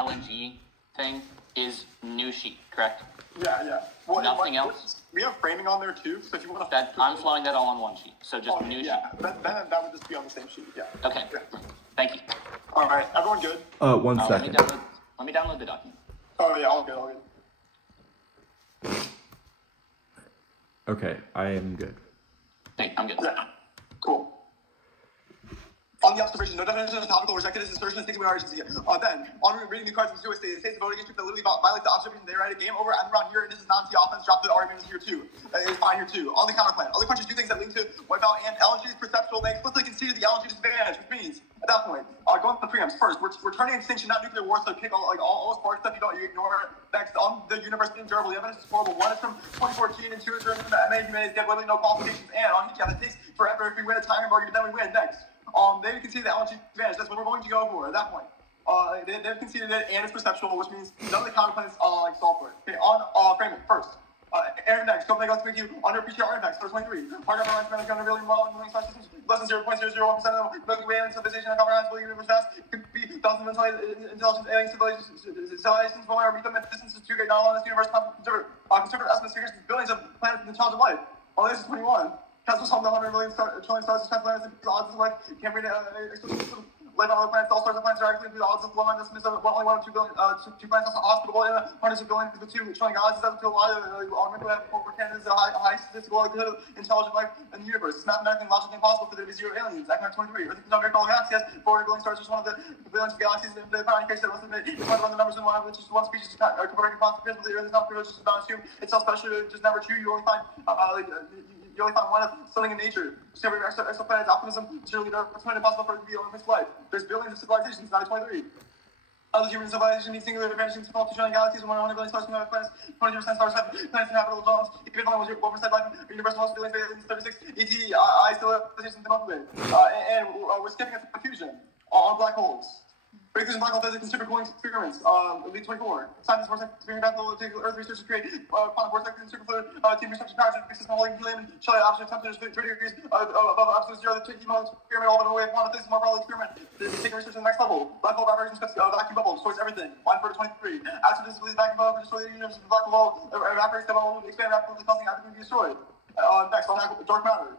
LNG thing is new sheet, correct? Yeah. Well, nothing else? We have framing on there too, so if you want to... I'm flowing that all on one sheet, so just new sheet. Then that would just be on the same sheet, yeah. Okay, thank you. Alright, everyone good? 1 second. Let me download the document. Oh yeah, all good. Okay, I am good. Hey, I'm good. Yeah, cool. On the observation, no definition of topical rejected as assertion of things we already see. Then, on reading the cards in the states the voting issue that literally violates the observation they write a game over and around here, and this is non-T offense, drop the argument here too. It's fine here too. On the counterplan, other countries do things that link to wipeout and LNG is perceptual. They explicitly conceded the LNG disadvantage, which means, at that point, going to the preamps first, we're turning extinction, not nuclear war, so pick all spark stuff, you ignore it. Next, on the universe being durable, the evidence is horrible. One is from 2014 and two is from the MA humanities, get literally no qualifications, and on each other, it takes forever if we win a timing argument, then we win. Next. They conceded the LNG advantage. That's what we're going to go for at that point. They've conceded it, and it's perceptual, which means none of the counterplans solve for it. Okay, on framing first. Aaron next. Don't make us make you underappreciate our impacts. Verse 23. Part of our lifespan is going to really well in million systems. Less than 0.001% of the Milky Way and civilization and comprehensible universe vast. Could be thousands of intelligent alien civilizations. When we meet them at distances too great, not alone in this universe, conservative estimates figures billions of planets in intelligent life. Well, this is 21. Teslas home to 100 million trillion stars, 10 planets, and the odds of life can't read life on other planets. All stars and planets are actually the odds of 1 estimates of only 1 of 2 billion, 2 planets are hospitable in hundreds of billions of 2 trillion galaxies. That's to a lot of augmented over Canada's high statistical likelihood of intelligent life in the universe. It's mathematically and logically impossible for there to be 0 aliens. Acting 23. Earth is not very tall galaxy has 400 billion stars, just one of the billions of galaxies. The founding case that was made. It's one of the numbers in one of which is one species comparing response to the Earth is not privileged, just not assumed. It's all special, just never true. You only find you only find one of something in nature. Discovery of exoplanets, optimism, generally it's not impossible for it to be on this life. There's billions of civilizations, not 23. Other human civilization means singular advancing small 2 trillion galaxies and 100 billion stars from other planets. 20% stars have planets and habitable zones. Even only 1% life in universal host billions, 36. ET, I still have positions to motivate. And we're skipping a fusion on black holes. Breakthroughs in black hole physics and super cooling experiments. Elite 24. Scientists work figuring out the Earth research to create quantum vortex and superfluid team research powers and system holding helium and shelly absolute temperatures 30 degrees above absolute zero. The EMO experiment all the way quantum physics more broadly experiment. They're taking research to the next level. Black hole vibrations vacuum bubble destroys everything. Line for 23. After this vacuum bubble destroys the universe, the black hole evaporates, the bubble expand rapidly, causing everything to be destroyed. Next, on dark matter.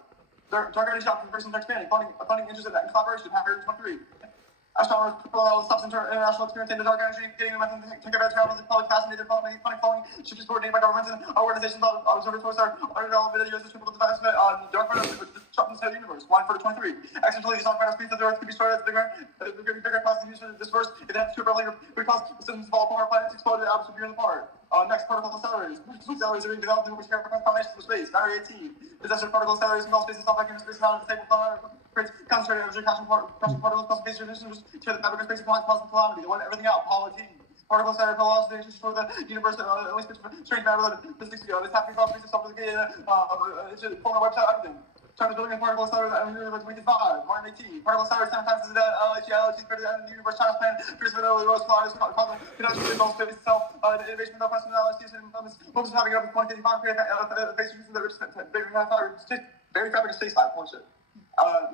Dark energy shock from person expanding, funding interest in collaboration. Hayward 23. Astronomers stops international experience into dark energy, getting them to take about travel, probably fascinated, following ships coordinated by governments and organizations, observatories are underdeveloped videos, triple device, dark matter, disrupting the universe. Line for 23. Extraterrestrial dark matter speeds of the Earth could be stored as bigger cause the use of this verse. It has super later, because systems of all polar planets exploded out of the part. Next, particle accelerators. Accelerators are being developed in which character combinations of space. Battery 18. Possessor particle accelerators can call space and self-vacuum space not a stable creates concentrated energy, crashing particles, plus space transitions, to the fabric of space and positive calamity. They want everything out. Apollo 18. Particle accelerator allows the for the universe, at least strange matter that physics ago. This happening across space and self-replicated, it's a former website, everything. China's building a particle accelerator and the universe making 5. Martin 18. Particle accelerator 10 times as the LHG created in the universe. China's plan, Chris Vanilla, Rose Collider's quantum connection with all space itself, innovation without question analysis, and focus on having up with 155 creative face using the rich very fabric of space-time. Holy shit.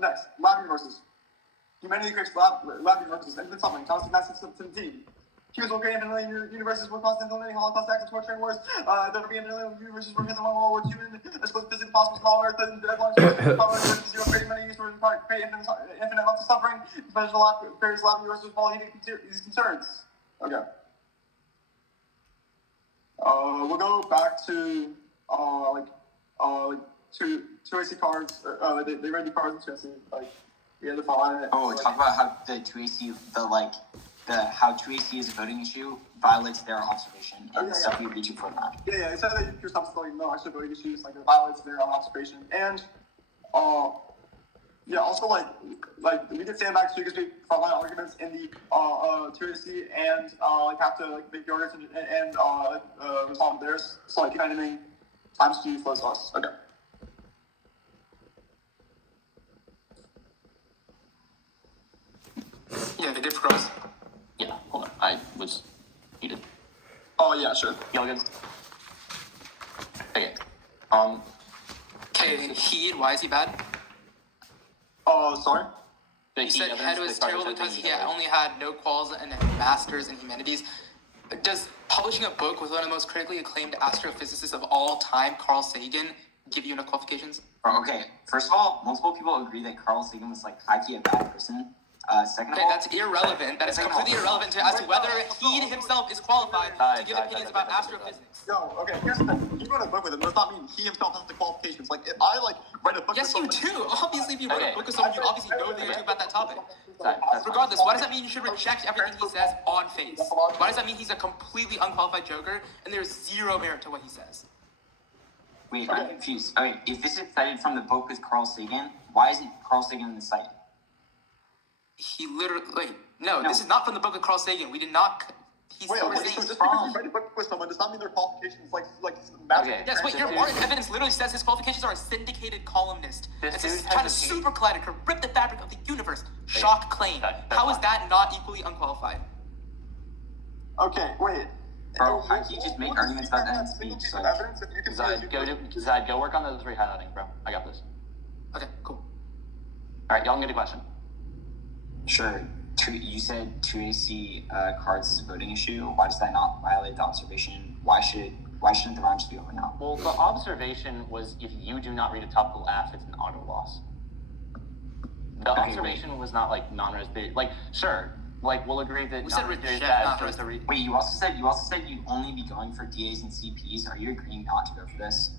Next, lab universes. Humanity creates lab universes. Infinite suffering. Thomas 17. Humans will create infinite universes where constant eliminating Holocaust acts and torturing wars. There will be infinite universes where Hitler won World War II and explicit physically possible small Earth and deadlines zero creating many uses where create infinite amounts of suffering. Conventional various lab universes fall heating these concerns. Okay. We'll go back to two AC cards. They read the cards in 2AC. The file. Oh, talk about how the 2AC, how 2AC is a voting issue violates their observation and stuff you reach for that. Yeah. It says that your stuff is no actually voting issues, it violates their own observation. And also we get sandbags too because we frontline arguments in the 2AC and have to make the arguments and respond to theirs. So anything times 2 flows us. Okay. Yeah, they did for us. Yeah, hold on. I was muted. Oh, yeah, sure. Y'all good? Okay. Okay, why is he bad? Sorry? You said head was terrible because he only had no quals and a master's in humanities. Does publishing a book with one of the most critically acclaimed astrophysicists of all time, Carl Sagan, give you enough qualifications? Okay, first of all, multiple people agree that Carl Sagan was like high-key a bad person. Second of Okay, all, that's irrelevant. That is completely irrelevant as to whether he himself is qualified to give opinions about astrophysics. No, okay, here's the thing. You wrote a book with him, does not mean he himself has the qualifications. Like, if I, like, write a book Yes, with you someone... do. Obviously, if you wrote a book with someone, you obviously know the truth about that topic. That's Regardless, why does that mean you should reject everything he says on face? Why does that mean he's a completely unqualified joker and there's zero merit to what he says? Wait, I'm confused. Okay, if this is cited from the book with Carl Sagan, why isn't Carl Sagan in the site? He literally... Wait, no, this is not from the book of Carl Sagan. We did not... He's Wait, saying- so just because you write a book with someone does not mean their qualifications, like magic. Okay. Yes, wait, your warrant evidence literally says his qualifications are a syndicated columnist. It's just trying to super collide and rip the fabric of the universe. Shock claim. How is that not equally unqualified? Okay, wait. Bro, how do you just make arguments about that in speech? Like, Like, evidence if you can Zide, go work on those three highlighting, bro. I got this. Okay, cool. All right, y'all can get a question. sure, you said 2AC cards is a voting issue. Why does that not violate the observation? Why shouldn't the round just be over now? Well, the observation was if you do not read a topical F, it's an auto loss. The Okay, observation was not like non-res theory. Like, sure, like we'll agree that We said non-res theory is reject bad. non-res So it's a Wait, you also said you'd only be going for DAs and CPs. Are you agreeing not to go for this?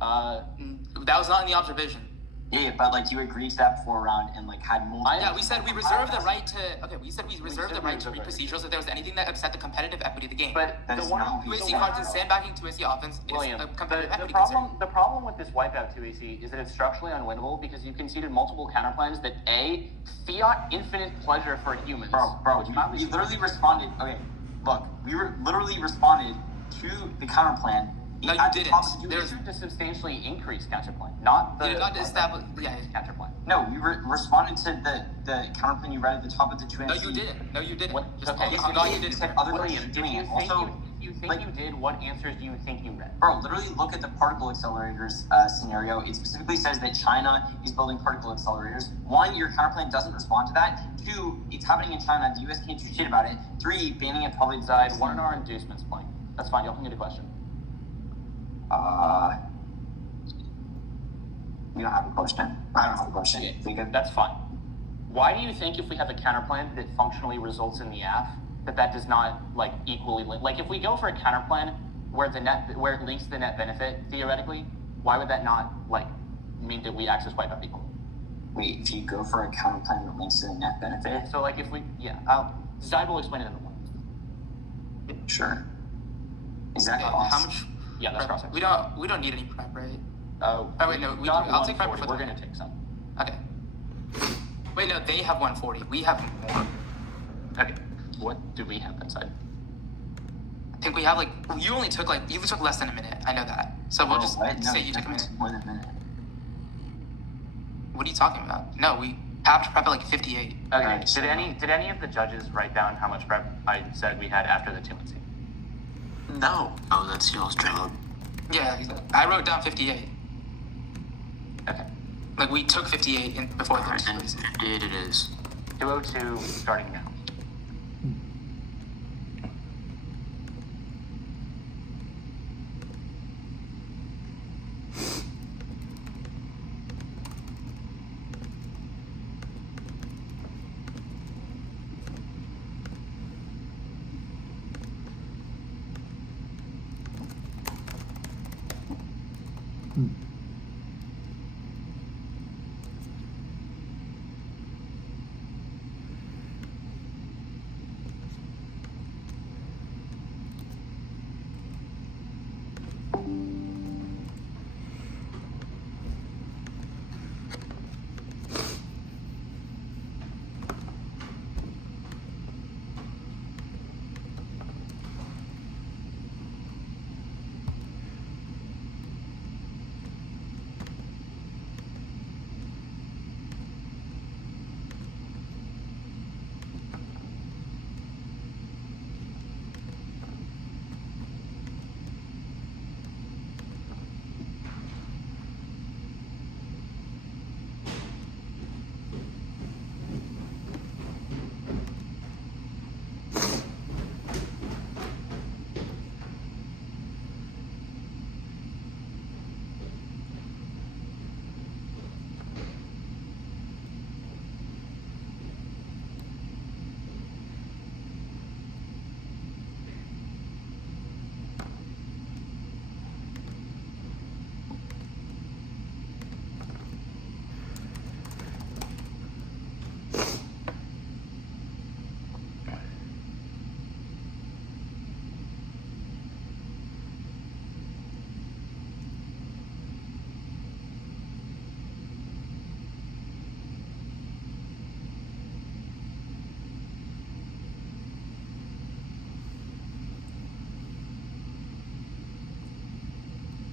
That was not in the observation. Yeah, but like you agreed to that before round and like had more. Yeah, we said we reserve the right to... Okay, we said we reserve the right to read procedurals if there was anything that upset the competitive equity of the game. But That the is one, not- 2AC cards and sandbagging 2AC offense is William, a competitive the equity problem concern. the problem with this wipeout 2AC is that it's structurally unwinnable because you conceded multiple counterplans that A, fiat infinite pleasure for humans. Bro, we literally responded. Okay, look, we literally responded to the counter plan. No, you at the didn't. top of the- There's- to substantially increase counterplan, not the You did not establish... Yeah. counterplan. No, we responded to the counter plan you read at the top of the 2 No, you didn't. No, you didn't. What? Just Okay, on God, you didn't. said other William, countries if doing you it. think, Also, you think like- you did, what answers do you think you read? bro, literally look at the particle accelerators scenario. It specifically says that China is building particle accelerators. 1, your counterplan doesn't respond to that. 2, it's happening in China. The US can't do shit about it. 3, banning it probably Zide, what are our inducements playing? That's fine, y'all can get a question. We don't have a question. I don't have a question. Think of That's fine. Why do you think if we have a counterplan that functionally results in the AF, that does not like equally link? Like if we go for a counterplan where where it links to the net benefit theoretically, why would that not like mean that we access wipeout equal? Wait, if you go for a counter plan that links to the net benefit, So like if we Zide will explain it in the one. sure. Is that Yeah, cost? how much... Yeah, that's prep? cross. We don't need any prep, right? Oh wait, no, we got do. I'll take 140. prep We're for gonna take some. Okay. Wait, no, they have 140. We have more. Okay. What do we have inside? I think we have like... You only took like... You took less than a minute. I know that. So we'll just What? No, say you took a minute. more than a minute. What are you talking about? No, we have to prep at like 58. Okay. Alright, so- Did any of the judges write down how much prep I said we had after the 2-1-C? No. Oh, that's y'all's job. Yeah, I wrote down 58. Okay. Like we took 58 before the Alright, then 58 it is. 202 starting now.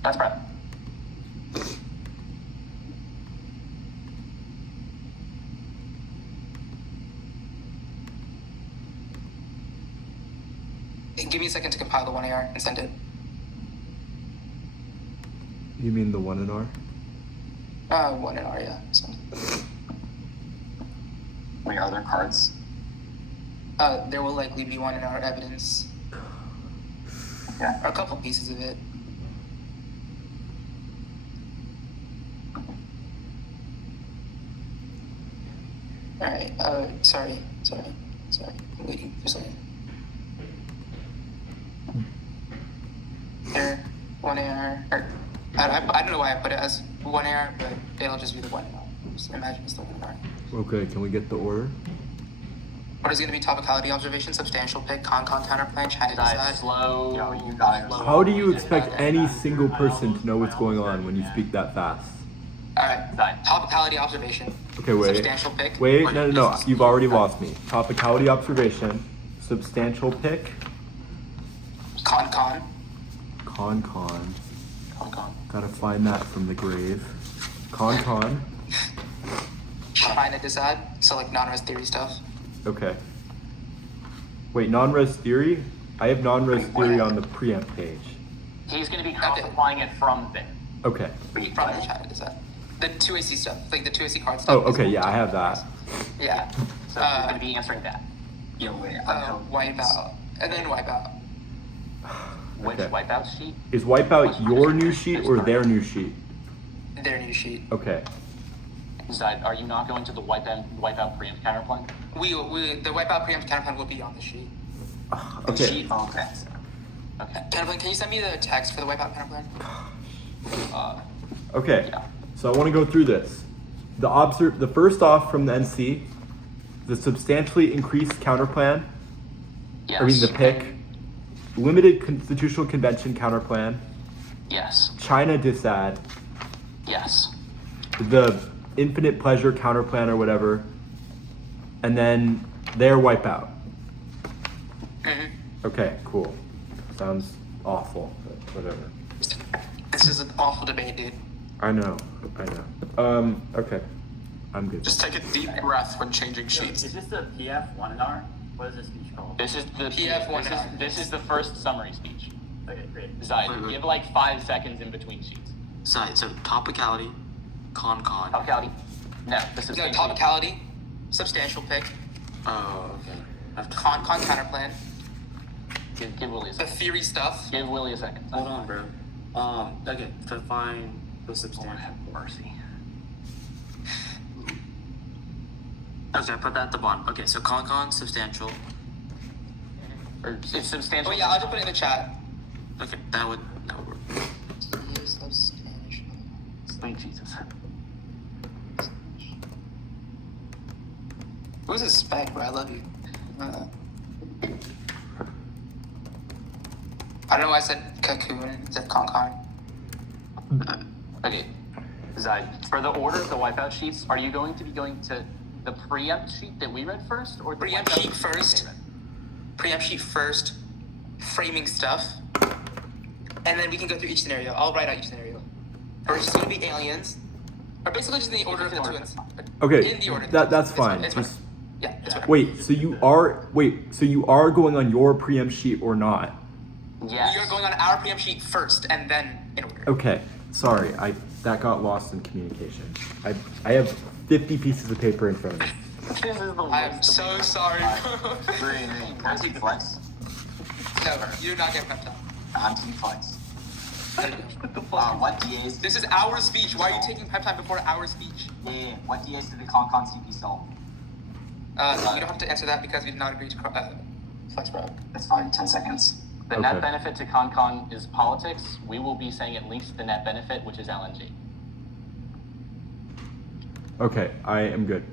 That's right. Give me a second to compile the 1AR and send it. You mean the 1NR? 1AR, yeah. Send it. Wait, are there cards? There will likely be 1AR evidence. Yeah. Or a couple pieces of it. Alright, sorry. I'm waiting for something. There, 1AR, or, I don't know why I put it as 1AR, but it'll just be the 1AR. Just imagine it's the 1AR. Okay, can we get the order? What is going to be topicality observation, substantial pick, counterplan, China Guys, decide? slow. Yo, you gotta go. How do you expect any single person to know what's going on when you speak that fast? Alright, Decide. topicality observation. Okay, wait. Substantial pick. Wait, no. You've already lost me. Topicality observation, substantial pick, Con. con. Gotta find that from the grave. Con. China decide. So like non-res theory stuff. Okay. Wait, non-res theory? I have non-res theory on the preempt page. He's going to be cross-applying it from there. Okay. From the China decide. The 2AC stuff, like the 2AC card Oh, stuff. okay, yeah, I have that. Yeah. So he's going to be answering that. Yo, wait, Wipeout. And then wipeout. Which Okay. wipeout sheet? Is wipeout your new sheet or their new sheet? Their new sheet. Okay. Decide, are you not going to the wipeout preempt counterplan? The wipeout preempt counterplan will be on the sheet. Okay. Sheet? Oh, okay. Okay. Counterplan, can you send me the text for the wipeout counterplan? Okay. Yeah. So I want to go through this. The first off from the NC, the substantially increased counterplan. Yes. I mean the pick. Limited constitutional convention counterplan. Yes. China disad. Yes. The infinite pleasure counterplan or whatever. And then their wipeout. Mm-hmm. Okay, cool. Sounds awful, but whatever. This is an awful debate, dude. I know. Okay. I'm good. Just take a deep breath when changing sheets. Is this the PF 1R? What is this speech called? This is the PF1. This is the first summary speech. Okay, great. Zaiden, give like 5 seconds in between sheets. Side, so topicality, con. Topicality. No, this is No, topicality, substantial pick, Oh, okay. I have to con counterplan, Give Willie a the second. theory stuff. Give Willie a second. Hold on, bro. Okay, to find the Lord substantial. have mercy. Okay, I put that at the bottom. Okay, so con, substantial. Or it's substantial. Oh yeah, I'll just put it in the chat. Okay, that would work. Substantial. Sweet Jesus. Who's a spec, bro? I love you. I don't know why I said cocoon instead of con. Okay. Zaid, for the order of the wipeout sheets, are you going to be going to the preempt sheet that we read first, or the Preempt wipeout sheet first. they read? Preempt sheet first, framing stuff, and then we can go through each scenario. I'll write out each scenario. First is going to be aliens, or basically just in the order of the two. Okay, In the order. that's It's fine. It's Just fine. Yeah, it's fine. wait. So you are going on your preempt sheet or not? Yes. We are going on our preempt sheet first, and then in order. Okay. Sorry, that got lost in communication. I have 50 pieces of paper in front of me. This is the I'm worst of so the- sorry. Can I take flex? No, you do not get pep time. I'm taking flex. What the fuck? What DAs? This is our speech. Why are you taking pep time before our speech? Yeah. What DAs did the con CP solve? You don't have to answer that because we did not agree to flex bro. That's fine. 10 seconds. The Okay. net benefit to ConCon is politics. We will be saying it links to the net benefit, which is LNG. Okay, I am good.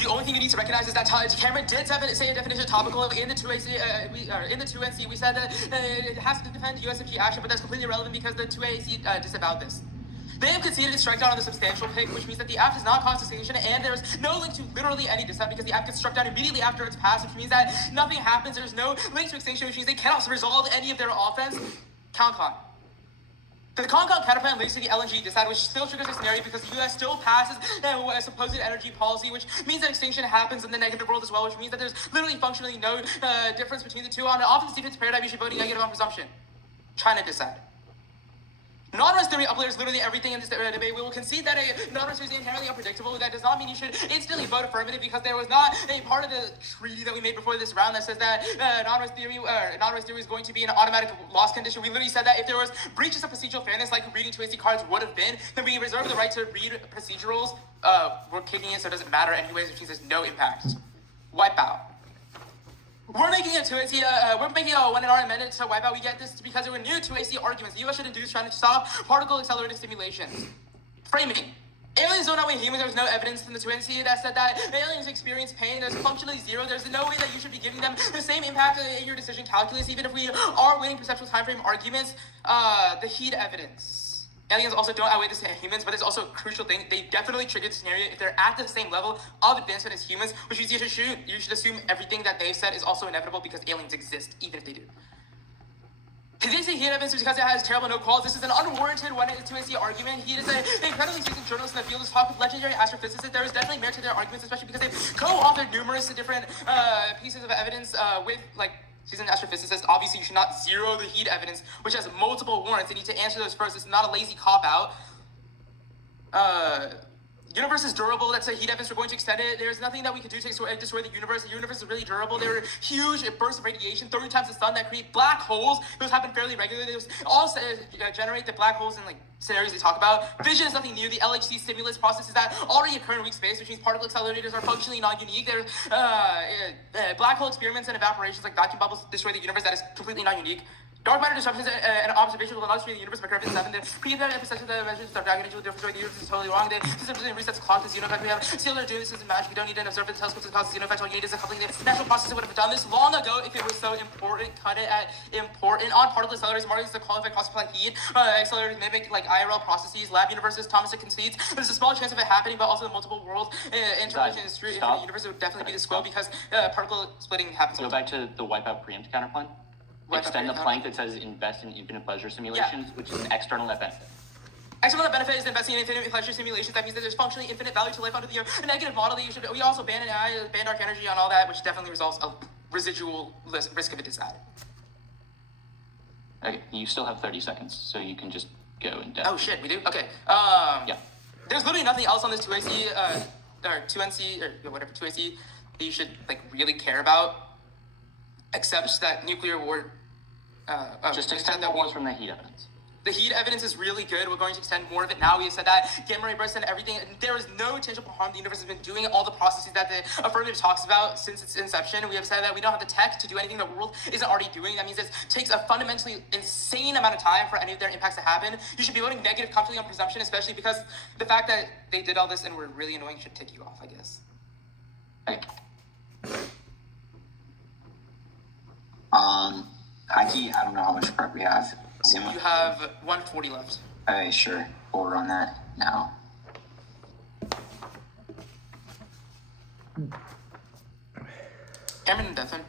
The only thing you need to recognize is that Cameron did say a definition of topical in the 2AC. In the 2NC, we said that it has to defend USMG action, but that's completely irrelevant because the 2AC disavowed this. They have conceded a strike down on the substantial pick, which means that the app does not cause distinction, and there's no link to literally any dissent because the app gets struck down immediately after it's passed, which means that nothing happens. There's no link to extinction, which means they cannot resolve any of their offense. ConCon. The ConCon counterplan leads to the LNG decide, which still triggers a scenario because the U.S. still passes a supposed energy policy, which means that extinction happens in the negative world as well, which means that there's literally functionally no difference between the two. On an offense defense paradigm, you should vote negative on presumption. China decide. Non-rest theory uplayers literally everything in this debate. We will concede that a non-rest theory is inherently unpredictable. That does not mean you should instantly vote affirmative because there was not a part of the treaty that we made before this round that says that non-rest theory is going to be an automatic loss condition. We literally said that if there was breaches of procedural fairness, like reading 2AC cards would have been, then we reserve the right to read procedurals. We're kicking it, so it doesn't matter anyways, which means there's no impact. Wipeout. We're making a 2AC, we're making a 1R amendment to wipeout. We get this because there were new 2AC arguments. The US should induce trying to stop particle accelerated simulations. Framing. Aliens don't outweigh humans. There was no evidence in the 2NC that said that aliens experience pain. There's functionally zero. There's no way that you should be giving them the same impact in your decision calculus, even if we are winning perceptual time frame arguments. The heat evidence. Aliens also don't outweigh the humans, but there's also a crucial thing. They definitely triggered the scenario if they're at the same level of advancement as humans, which means you should assume everything that they've said is also inevitable because aliens exist, even if they do. Convincing heat evidence because it has terrible no quals. This is an unwarranted 1-2AC argument. He is an incredibly seasoned journalist in the field. Has talked with legendary astrophysicists. There is definitely merit to their arguments, especially because they've co-authored numerous different pieces of evidence with like seasoned astrophysicist. Obviously, you should not zero the heat evidence, which has multiple warrants. They need to answer those first. It's not a lazy cop-out. Universe is durable. That's a heat evidence. We're going to extend it. There's nothing that we can do to destroy the universe. The universe is really durable. There are huge bursts of radiation, 30 times the sun, that create black holes. Those happen fairly regularly. Those all generate the black holes in like scenarios they talk about. Fission is nothing new. The LHC stimulus processes that already occur in weak space, which means particle accelerators are functionally non-unique. There's black hole experiments and evaporations like vacuum bubbles destroy the universe. That is completely non-unique. Dark matter disruptions and observations will not destroy the universe by Curve 7. The pre-event perception that measures the diagonal difference destroy the universe is totally wrong. The system resets the clock to Utovac. We have Sealer doing this is magic. We don't need to observe the telescopes to cause Utovac. All you need is a coupling. The natural process would have done this long ago if it was so important. Cut it at important. On particle accelerators, markings to qualify cross-apply heat. Accelerators mimic like IRL processes, lab universes. Thomas concedes. There's a small chance of it happening, but also the multiple world interrelation is true. If the universe would definitely be the square because particle splitting happens. Go back to the wipeout preempt counterplan. Extend the plank that says invest in infinite pleasure simulations, which is an external net benefit. External net benefit is investing in infinite pleasure simulations. That means that there's functionally infinite value to life under the negative model that you should. We also ban AI, ban dark energy on all that, which definitely results of residual risk of it decide. Okay, you still have 30 seconds, so you can just go in depth. Oh shit, we do? Okay. Yeah. There's literally nothing else on this 2AC, or 2NC, or whatever, 2AC that you should like really care about, except that nuclear war. Just extend that one from the heat evidence. The heat evidence is really good. We're going to extend more of it now. We have said that gamma ray bursts and everything. There is no tangible harm. The universe has been doing all the processes that the affirmative talks about since its inception. We have said that we don't have the tech to do anything the world isn't already doing. That means it takes a fundamentally insane amount of time for any of their impacts to happen. You should be voting negative comfortably on presumption, especially because the fact that they did all this and were really annoying should tick you off, I guess. Okay. Hikey, I don't know how much prep we have. You have 140 left. Okay, sure. We'll run that now. Cameron and Bethan.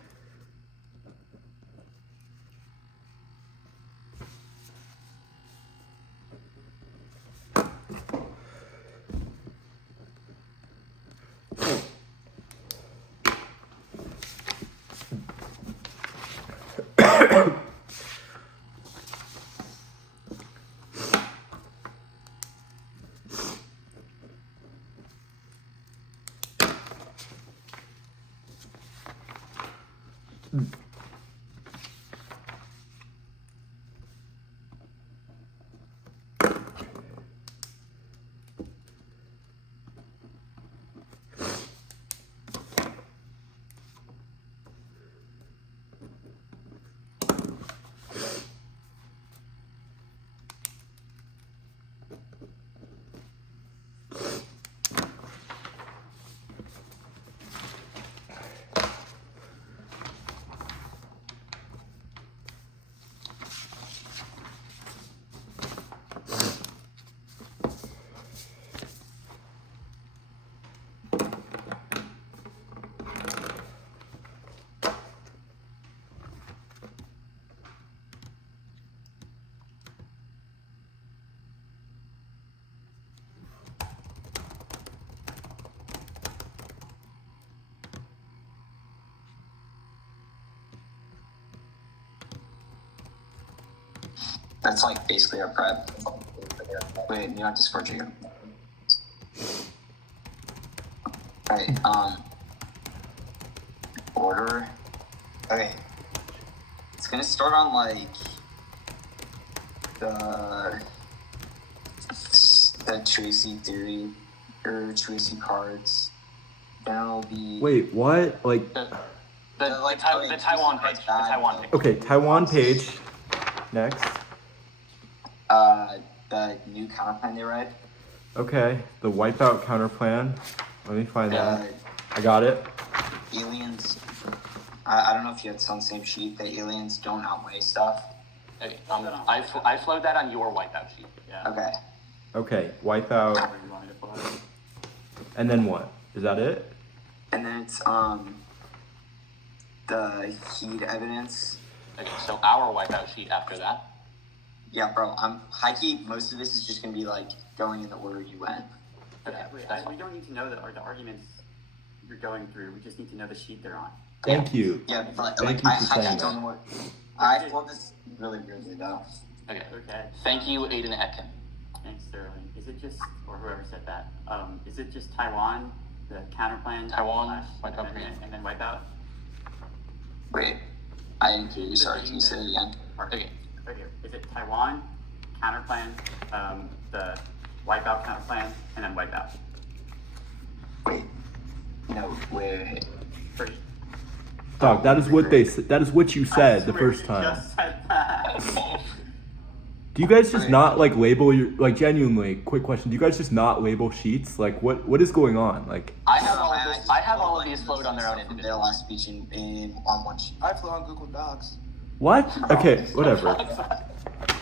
That's like basically our prep. Wait, you not Discord you. Right, order. Okay. It's gonna start on like the Tracy theory or Tracy cards. Then it'll be Wait, what? Like, The like, Taiwan page. The Taiwan page. okay, Taiwan page. Next. the new counterplan they read. Okay, the wipeout counter plan. Let me find that. I got it. Aliens. I don't know if you had this on the same sheet. That aliens don't outweigh stuff. Okay, I flowed that on your wipeout sheet. Yeah. Okay. Okay, wipeout. Where you want me to pull it? And then what? Is that it? And then it's the heat evidence. Okay, so our wipeout sheet after that. Yeah, bro. I'm high key. Most of this is just gonna be like going in the order you went. Okay, Wait, that's we fine. don't need to know the arguments you're going through. We just need to know the sheet they're on. Thank you. Yeah, but Thank like you for I saying don't that. know what. I pulled this really weirdly though. Okay. Okay. Thank you, Aidan Etkin. Thanks, Sterling. Is it just, or whoever said that? Is it just Taiwan, the counterplan, Taiwan, slash wipeout, amendment, and then wipeout? Wait, I didn't hear you. Sorry, can you say it again? Okay. Right here. Is it Taiwan, counterplan, the wipeout counterplan, and then wipeout? Wait. No, wait. Pretty. Dog, that is what they. That is what you said the first You time. just said that. Do you guys just not like label your like genuinely? Quick question: do you guys just not label sheets? Like, what is going on? Like, I have all of this. I have all of these flowed on their own From their individual. last speech on one sheet. I flew on Google Docs. what? Okay, whatever.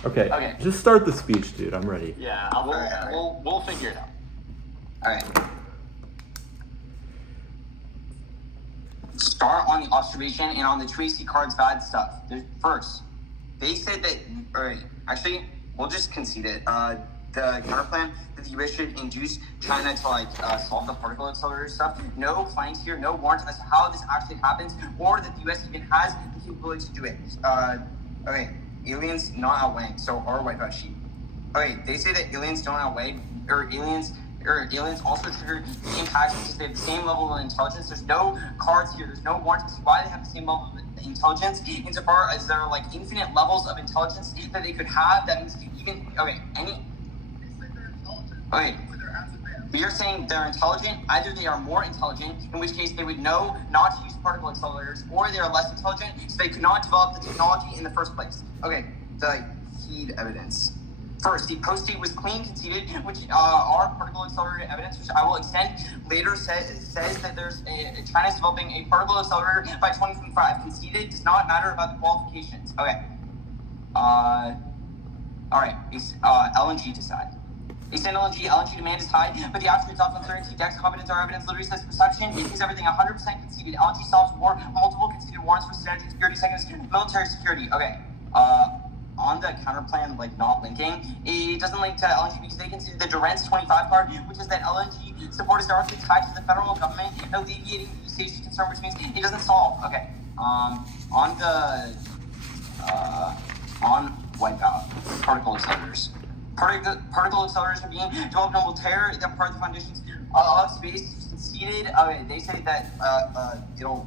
Okay, Okay. just start the speech, dude. I'm ready. Yeah. We'll figure it out. All right. Start on the observation and on the Tracy cards bad stuff. First, they said that. All right, actually, we'll just concede it. The counterplan that the U.S. should induce China to like solve the particle accelerator stuff. No findings here, no warrant as to how this actually happens, or that the U.S. even has the capability to do it. Okay, aliens not outweighing. So our wipeout sheet. Okay, they say that aliens don't outweigh, or aliens also trigger the impacts because they have the same level of intelligence. There's no cards here. There's no warrant to see why they have the same level of intelligence. Insofar as there are like infinite levels of intelligence that they could have, that means even we are saying they're intelligent. Either they are more intelligent, in which case they would know not to use particle accelerators, or they are less intelligent, so they could not develop the technology in the first place. Okay, the heat evidence. First, the post-date was clean conceded, which our particle accelerator evidence, which I will extend later, says that there's China's developing a particle accelerator by 2025. Conceded does not matter about the qualifications. Okay. All right. LNG decide. They send LNG demand is high, but the attributes of uncertainty, dex competence, our evidence literally says perception. It is everything 100% conceded. LNG solves war, multiple conceded warrants for strategy, security, seconds, military security. Okay. On the counterplan, like not linking, it doesn't link to LNG because they consider the Durance 25 card, which is that LNG support is directly tied to the federal government, alleviating the safety concern, which means it doesn't solve. Okay. On wipeout, particle accelerators. Particle accelerators are being developed and will tear apart the foundations of space. Conceded. They say that it'll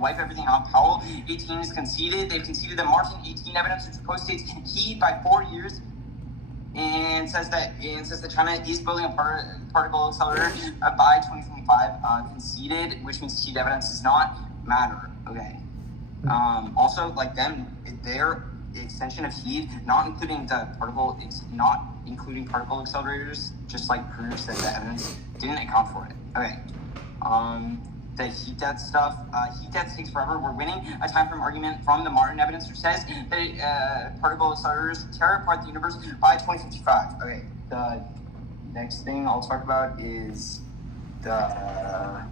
wipe everything out. Powell 18 is conceded. They've conceded the Martin 18 evidence, which post-states heat by 4 years, and says that China is building a particle accelerator by 2025. Conceded, which means heat evidence does not matter. Okay. Also, like them, their extension of heat, not including particle accelerators, just like proves that the evidence didn't account for it. Okay. The heat death stuff. Heat death takes forever. We're winning a time frame argument from the Martin evidence, which says that particle accelerators tear apart the universe by 2055. Okay. The next thing I'll talk about is the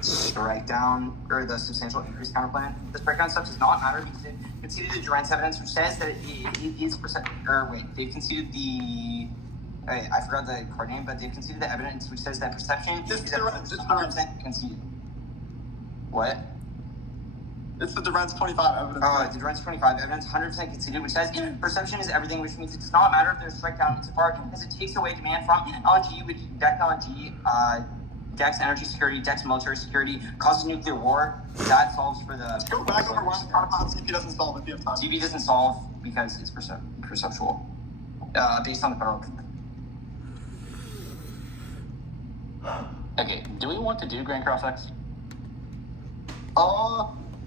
strike down or the substantial increase counterplan. This breakdown stuff does not matter because it conceded the Durance evidence, which says that it is they've conceded the. I forgot the card name, but they've conceded the evidence, which says that perception is 100% conceded. What? It's the Durant's 25 evidence. The Durant's 25 evidence 100% conceded, which says perception is everything, which means it does not matter if there's strike down insofar as it takes away demand from LNG, which deck LNG, decks energy security, decks military security, causes nuclear war. That solves for the. Go back over one compound CP doesn't solve if you have time. CP doesn't solve because it's perceptual, based on the federal. Okay, do we want to do Grand Cross X?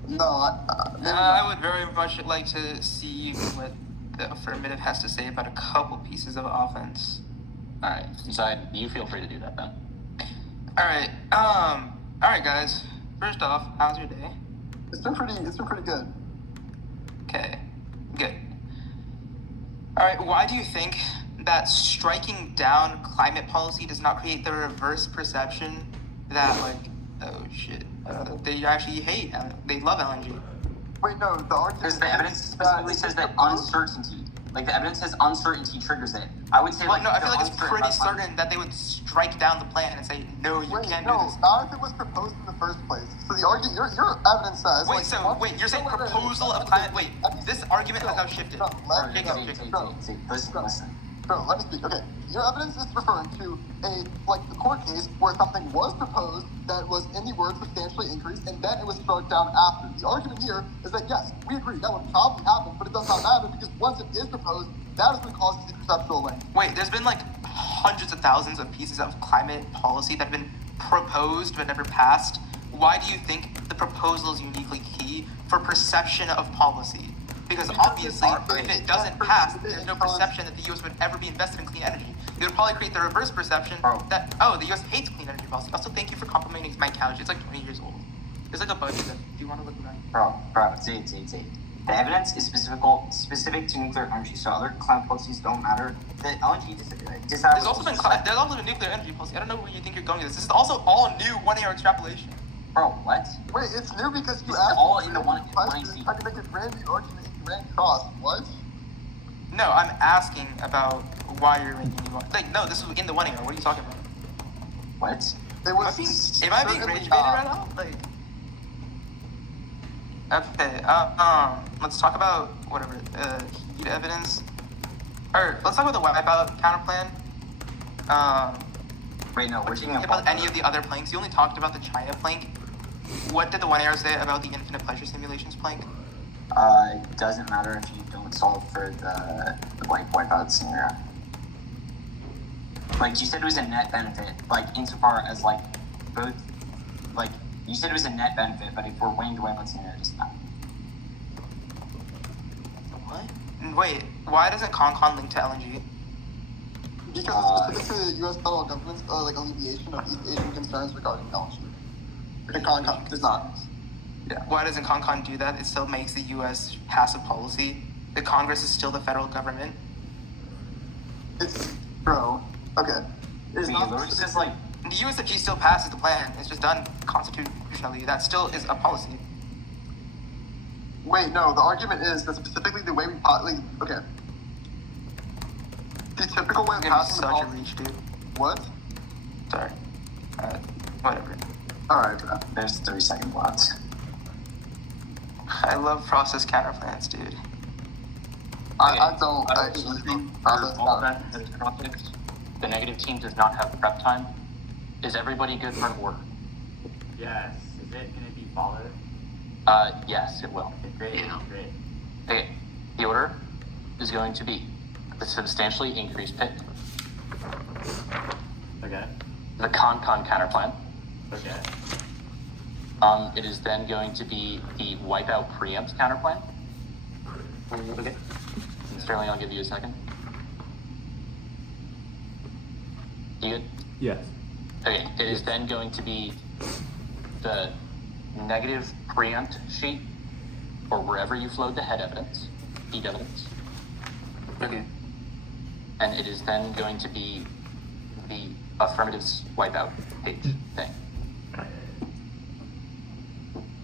No. I would very much like to see what the affirmative has to say about a couple pieces of offense. Alright, Zaiden, you feel free to do that then. Alright guys. First off, how's your day? It's been pretty good. Okay, good. Alright, why do you think that striking down climate policy does not create the reverse perception that, like, oh shit, they actually hate, they love LNG? Wait, no, the argument. There's the evidence specifically says that uncertainty. Like the evidence says uncertainty triggers it. I would say Well, like. no, I feel they're like it's uncertain pretty about certain that they would strike down the plan and say, no, you can't do this. Not if it was proposed in the first place. So the argument, your evidence says. Wait, you're saying proposal of climate, this argument has now shifted. Listen. Bro, let me speak. Okay, your evidence is referring to the court case where something was proposed that was in the word substantially increased, and then it was struck down after. The argument here is that yes, we agree that would probably happen, but it does not matter because once it is proposed, that is what causes the perceptual link. Wait, there's been like hundreds of thousands of pieces of climate policy that have been proposed but never passed. Why do you think the proposal is uniquely key for perception of policy? Because obviously, if it doesn't pass, there's no perception that the U.S. would ever be invested in clean energy. It would probably create the reverse perception that, the U.S. hates clean energy policy. Also, thank you for complimenting my couch. It's like 20 years old. There's like a budget. Do you want to look at that? Bro, see. The evidence is specific to nuclear energy, so other climate policies don't matter. The LNG There's also been nuclear energy policy. I don't know where you think you're going with this. This is also all new 1 AR extrapolation. Bro, what? Wait, it's new because you It's asked. all in the one question. Trying to make a brand new argument in Grand Cross. What? No, I'm asking about why you're making me no, this was in the 1 AR. What are you talking about? What? It was. Am I being rage baited right now? Okay, let's talk about whatever, heat evidence. Or, let's talk about the wipeout counterplan. Wait, no, we're talking about any of the other planks. You only talked about the China plank. What did the 1 AR say about the infinite pleasure simulations plank? It doesn't matter if you don't solve for the wipeout scenario. Like, you said it was a net benefit, insofar as, both, you said it was a net benefit, but if we're weighing the wipeout scenario, it doesn't matter. What? Wait, why doesn't CONCON link to LNG? Because it's specific to the U.S. federal government's alleviation of East Asian concerns regarding LNG. And CONCON does not. Yeah. Why doesn't CONCON do that? It still makes the U.S. pass a policy. The Congress is still the federal government. It's, bro, okay. It's not just the USFG still passes the plan. It's just done constitutionally. That still is a policy. Wait, no, the argument is that specifically the way we okay. The typical way of passing the such a policy. reach, dude. What? Sorry. Whatever. Alright, bro. There's 30-second blocks. I love process counterplans, dude. I don't actually think all that is context. The negative team does not have prep time. Is everybody good for an order? Yes. Is it going to be followed? Yes, it will. Okay, great. Okay, the order is going to be the substantially increased pit, Okay. the CONCON counterplan. Okay. It is then going to be the wipeout preempt counterplan. Okay. Sterling, I'll give you a second. You good? Yes. Okay, it is then going to be the negative preempt sheet, or wherever you flowed the head evidence, heat evidence. Okay. And it is then going to be the affirmatives wipeout page thing.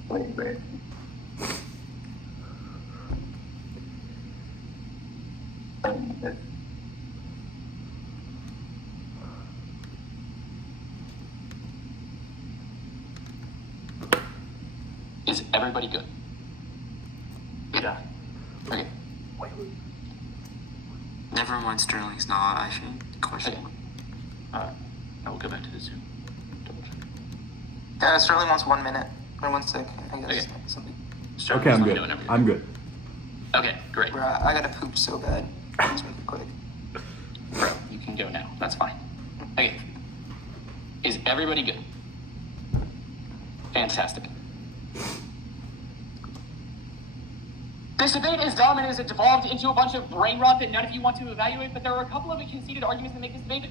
Wait. Is everybody good? Yeah. Okay. Never mind, Sterling's not actually question. Okay. I will go back to the Zoom. Double check. Yeah, Sterling wants 1 minute. Or 1 sec, I guess. Okay. Something. Start Okay, I'm with good. something whenever I'm you're good. Okay, great. Bro, I gotta poop so bad. Let's make it quick. Bro, you can go now. That's fine. Okay. Is everybody good? Fantastic. This debate is dumb and has devolved into a bunch of brain rot that none of you want to evaluate, but there are a couple of conceded arguments that make this debate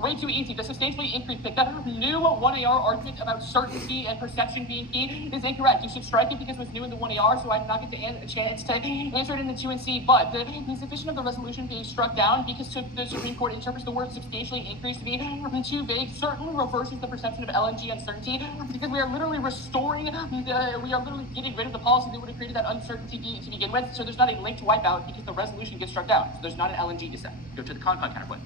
way too easy. The substantially increased pick. That new 1AR argument about certainty and perception being key is incorrect. You should strike it because it was new in the 1AR, so I did not get a chance to answer it in the 2 and C. But the insufficient of the resolution being struck down because the Supreme Court interprets the word substantially increased to be too vague certainly reverses the perception of LNG uncertainty because we are literally we are literally getting rid of the policy that would have created that uncertainty to begin with. So there's not a link to wipeout because the resolution gets struck down. So there's not an LNG dissent. Go to the con-con counterpoint.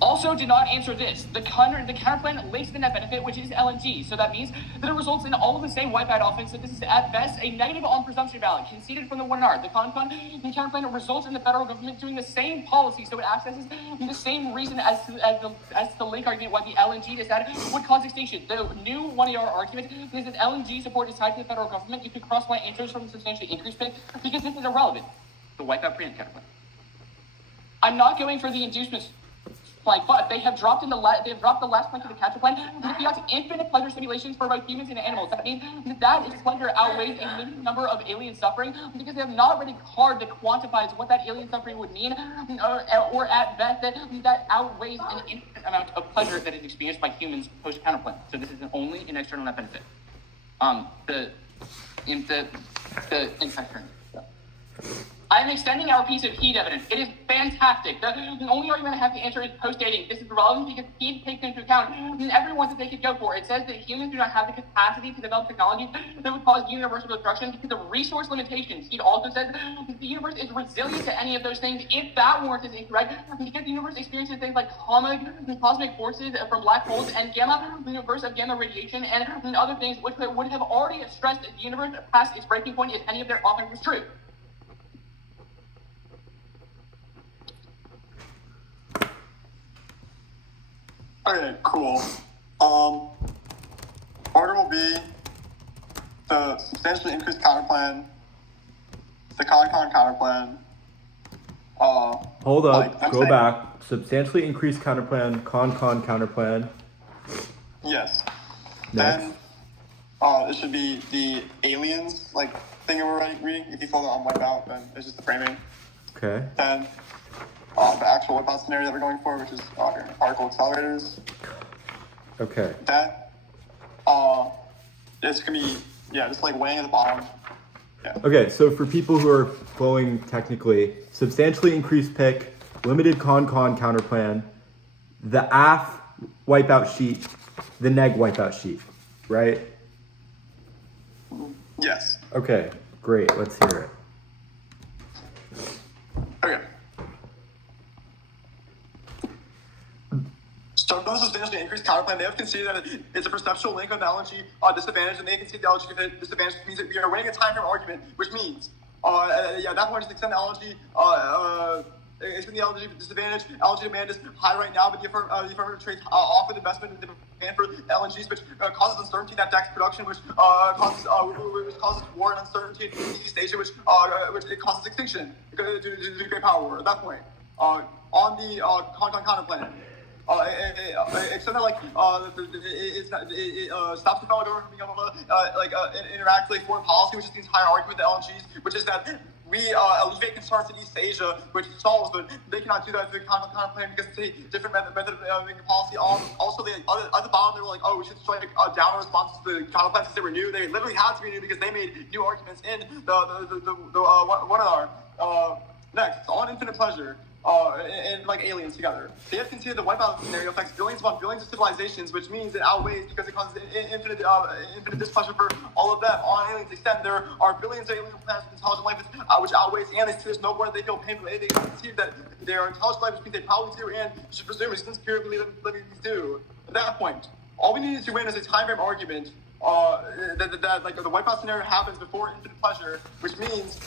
Also did not answer this. The counterplan links the net benefit, which is LNG. So that means that it results in all of the same wipeout offense. So this is at best a negative on presumption valid, conceded from the 1R. The counterplan results in the federal government doing the same policy. So it accesses the same reason as the link argument why the LNG dissent would cause extinction. The new 1AR argument is that LNG support is tied to the federal government. You could cross my answers from the substantially increased pick because this is irrelevant. The wipeout preempt counterplan. I'm not going for the inducements. But they have dropped the last plank of the counterplan. It conducts infinite pleasure simulations for both humans and animals. That means that its pleasure outweighs a limited number of alien suffering because they have not read a card that quantifies what that alien suffering would mean, or at best that outweighs an infinite amount of pleasure that is experienced by humans post counterplan. So this is only an external net benefit. The impact term. I am extending our piece of heat evidence. It is fantastic. The only argument I have to answer is post-dating. This is relevant because heat takes into account everyone that they could go for. It says that humans do not have the capacity to develop technologies that would cause universal destruction because of resource limitations. Heat also says that the universe is resilient to any of those things if that warrant is incorrect because the universe experiences things like cosmic forces from black holes and gamma, the universe of gamma radiation and other things which would have already stressed the universe past its breaking point if any of their offering was true. Okay, cool. Order will be the substantially increased counterplan, the con-con counterplan. Hold up. Go back. Substantially increased counterplan, con-con counterplan. Yes. Next. Then, it should be the aliens, thing we're reading. If you follow on wipeout, then it's just the framing. Okay. Then, the actual wipeout scenario that we're going for, which is particle accelerators. Okay. Then, it's gonna be, just weighing at the bottom. Yeah. Okay, so for people who are flowing technically, substantially increased pick, limited con-con counterplan, the AF wipeout sheet, the neg wipeout sheet, right? Yes. Okay, great. Let's hear it. Okay. So those substantially increased counterplan, they have conceded that it's a perceptual link on the LNG disadvantage, and they concede the LNG disadvantage means that we are winning a time frame argument, which means, at that point, just extend the LNG, extend the LNG disadvantage. LNG demand is high right now, but the affirmative trades off with investment in demand for LNGs, which causes uncertainty in that DAX production, which causes war and uncertainty in East Asia, which it causes extinction due to the Great Power War. At that point, on the counterplan. Except that it stops the federal government from being able to interact with foreign policy, which is the entire argument with the LNGs, which is that we alleviate concerns in East Asia, which solves, but they cannot do that through the counterplan because it's a different method of making policy. Also, at the bottom, they were like, oh, we should strike down responses to the counterplan since they were new. They literally had to be new because they made new arguments in the one of our next on infinite pleasure. And aliens together. They have conceded the wipeout scenario affects billions upon billions of civilizations, which means it outweighs because it causes infinite displeasure for all of them. On aliens extent, there are billions of alien planets with intelligent life, which outweighs, and there's no more that they feel pain. They concede that they are intelligent life, which means they probably do, and you should presume it since purely living things do. At that point, all we need to win is a time frame argument like the wipeout scenario happens before infinite pleasure, which means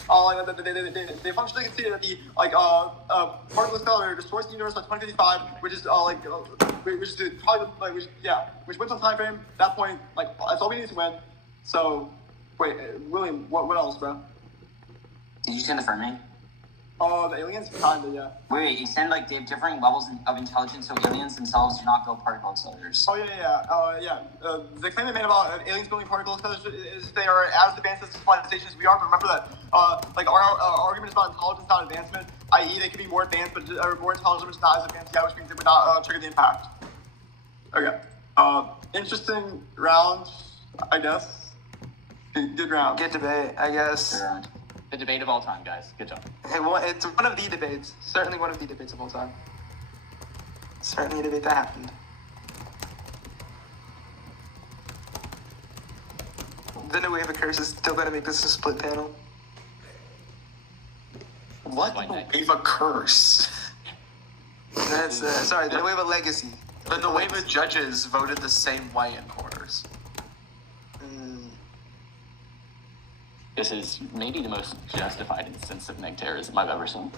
they functionally conceded that the particle accelerator destroys the universe by 2055, which is which is probably which wins on time frame. At that point, like that's all we need to win. So, wait, William, what else, bro? Did you send the Fermi? Oh, the aliens, kinda, yeah. Wait, you send like they have differing levels of intelligence, so aliens themselves do not build particle accelerators. Oh yeah. The claim they made about aliens building particle accelerators is they are as advanced as civilizations we are. But remember that, our argument is about intelligence, not advancement. I.e., they could be more advanced, but or more intelligent, but not as advanced. Yeah, which means they would not trigger the impact. Okay. Interesting round, I guess. Good round. Good debate, I guess. Good round. The debate of all time, guys. Good job. Hey, well, it's one of the debates. Certainly one of the debates of all time. Certainly a debate that happened. The new wave of curse is still gonna make this a split panel. What? Why not? Wave a curse. That's sorry, the new wave of legacy. Then the wave of judges voted the same way in quarters. This is maybe the most justified instance of neg terrorism I've ever seen.